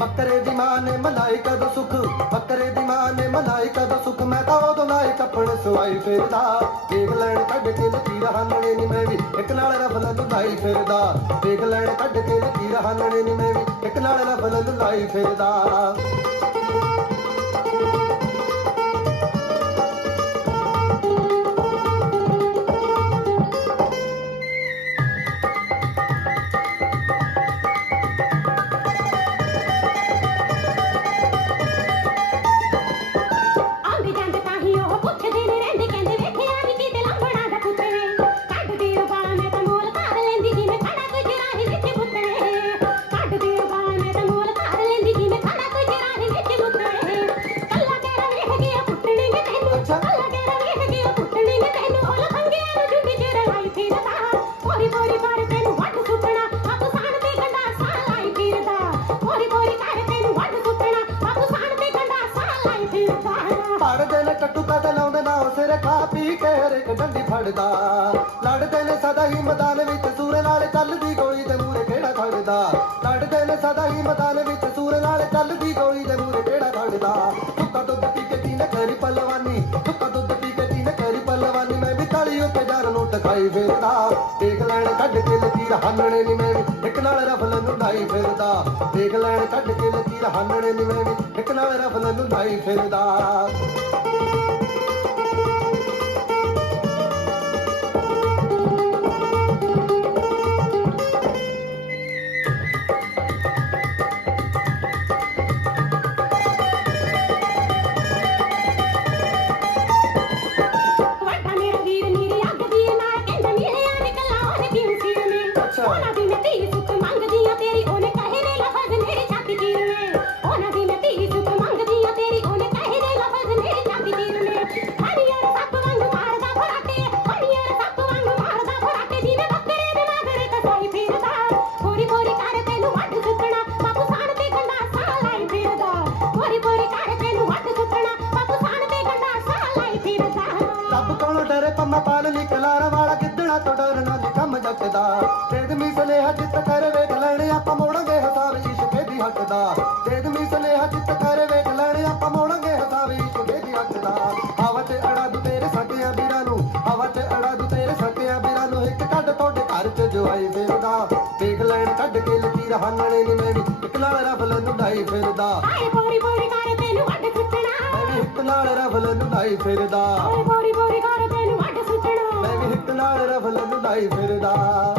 ਬੱਕਰੇ ਦੀ ਮਾਂ ਨੇ ਮਲਾਇਕਾ ਦਾ ਸੁੱਖ? ਬੱਕਰੇ ਦੀ ਮਾਂ ਨੇ ਮਲਾਇਕਾ ਦਾ ਸੁੱਖ? ਮੈਂ ਤਾਂ ਉਦੋਂ ਲਾਇ ਕੱਪੜ ਸਵਾਈ ਫਿਰਦਾ। ਦੇਖ ਲੈਣ ਕੱਢ ਕੇ ਲਕੀਰ ਹਾਨਣੇ ਨੀ ਮੈਂ ਵੀ। ਇੱਕ ਨਾਲ ਰਫਲ ਲਾਈ ਫਿਰਦਾ। ਦੇਖ ਲੈਣ ਕੱਢ ਕੇ ਲਕੀਰ ਹਾਨਣੇ ਨੀ ਮੈਂ ਵੀ। ਇੱਕ ਨਾਲ ਰਫਲ ਲਾਈ ਫਿਰਦਾ। ਸਿਰ ਖਾ ਪੀ ਕੇ ਹਰੇਕ ਡੰਡੀ ਫੜਦਾ। ਲੜਦੇ ਨੇ ਸਦਾ ਹੀ ਮੈਦਾਨ ਵਿੱਚ, ਸੂਰ ਨਾਲ ਚੱਲਦੀ ਗੋਲੀ ਦੇ ਮੂਹਰੇ ਕਿਹੜਾ ਖੜਦਾ? ਲੜਦੇ ਨੇ ਸਦਾ ਹੀ ਮੈਦਾਨ ਵਿੱਚ, ਸੂਰ ਨਾਲ ਚੱਲਦੀ ਗੋਲੀ ਦੇ ਮੂਹਰੇ ਕਿਹੜਾ ਖੜਦਾ? ਤੁੱਕਾ ਦੁੱਧ ਪੀ ਕੇ ਤੀਨੇ ਕਰੀ ਪਲਵਾਨੀ ਤੁੱਕਾ ਦੁੱਧ ਪੀ ਕੇ ਤੀਨੇ ਕਰੀ ਪਲਵਾਨੀ, ਮੈਂ ਵੀ ਤਾਲੀ ਉੱਤੇ ਜਾਰ ਨੂੰ ਟਕਾਈ ਫਿਰਦਾ। ਦੇਖ ਲੈਣ ਕੱਢ ਕੇ ਲਕੀਰ ਹਾਨਣੇ ਨੀ ਮੈਂ ਵੀ, ਇੱਕ ਨਾਲ ਰਫਲ ਨੂੰ ਢਾਈ ਫਿਰਦਾ। ਦੇਖ ਲੈਣ ਕੱਢ ਕੇ ਲਕੀਰ ਹਾਨਣੇ ਨੀ ਮੈਂ ਵੀ, ਇੱਕ ਨਾਲ ਰਫਲ ਨੂੰ ਢਾਈ ਫਿਰਦਾ। ਜੱਟਦਾ ਤੇਦ ਮਿਸਲੇ ਹੱਥ ਕਰ ਵੇਖ ਲੈਣੇ ਆਪਾਂ ਮੋੜਾਂਗੇ ਹਸਾਬ ਇਸ਼ਕੇ ਦੀ। ਹੱਟਦਾ ਤੇਦ ਮਿਸਲੇ ਹੱਥ ਕਰ ਵੇਖ ਲੈਣੇ ਆਪਾਂ ਮੋੜਾਂਗੇ ਹਸਾਬ ਇਸ਼ਕੇ ਦੀ। ਹੱਟਦਾ ਹਵਾ ਤੇ ਅੜਾ ਦੂ ਤੇਰੇ ਸਕਿਆਂ ਵੀਰਾਂ ਨੂੰ ਹਵਾ ਤੇ ਅੜਾ ਦੂ ਤੇਰੇ ਸਕਿਆਂ ਵੀਰਾਂ ਨੂੰ ਇੱਕ ਕੱਢ ਤੁਹਾਡੇ ਘਰ ਚ ਜਵਾਈ ਫਿਰਦਾ। ਦੇਖ ਲੈਣ ਕੱਢ ਕੇ ਲਕੀਰ ਹਾਨਣੇ ਨੀ ਮੈਂ ਵੀ ਇੱਕ ਨਾਲ ਰਫਲ ਨੂੰ ਢਾਈ ਫਿਰਦਾ। ਆਏ ਬੋਰੀ ਬੋਰੀ ਕਰ ਤੈਨੂੰ ਮੈਂ ਵੀ ਇੱਕ ਨਾਲ ਰਫਲ ਨੂੰ ਢਾਈ ਫਿਰਦਾ। ਆਏ ਬੋਰੀ ਬੋਰੀ ਕਰ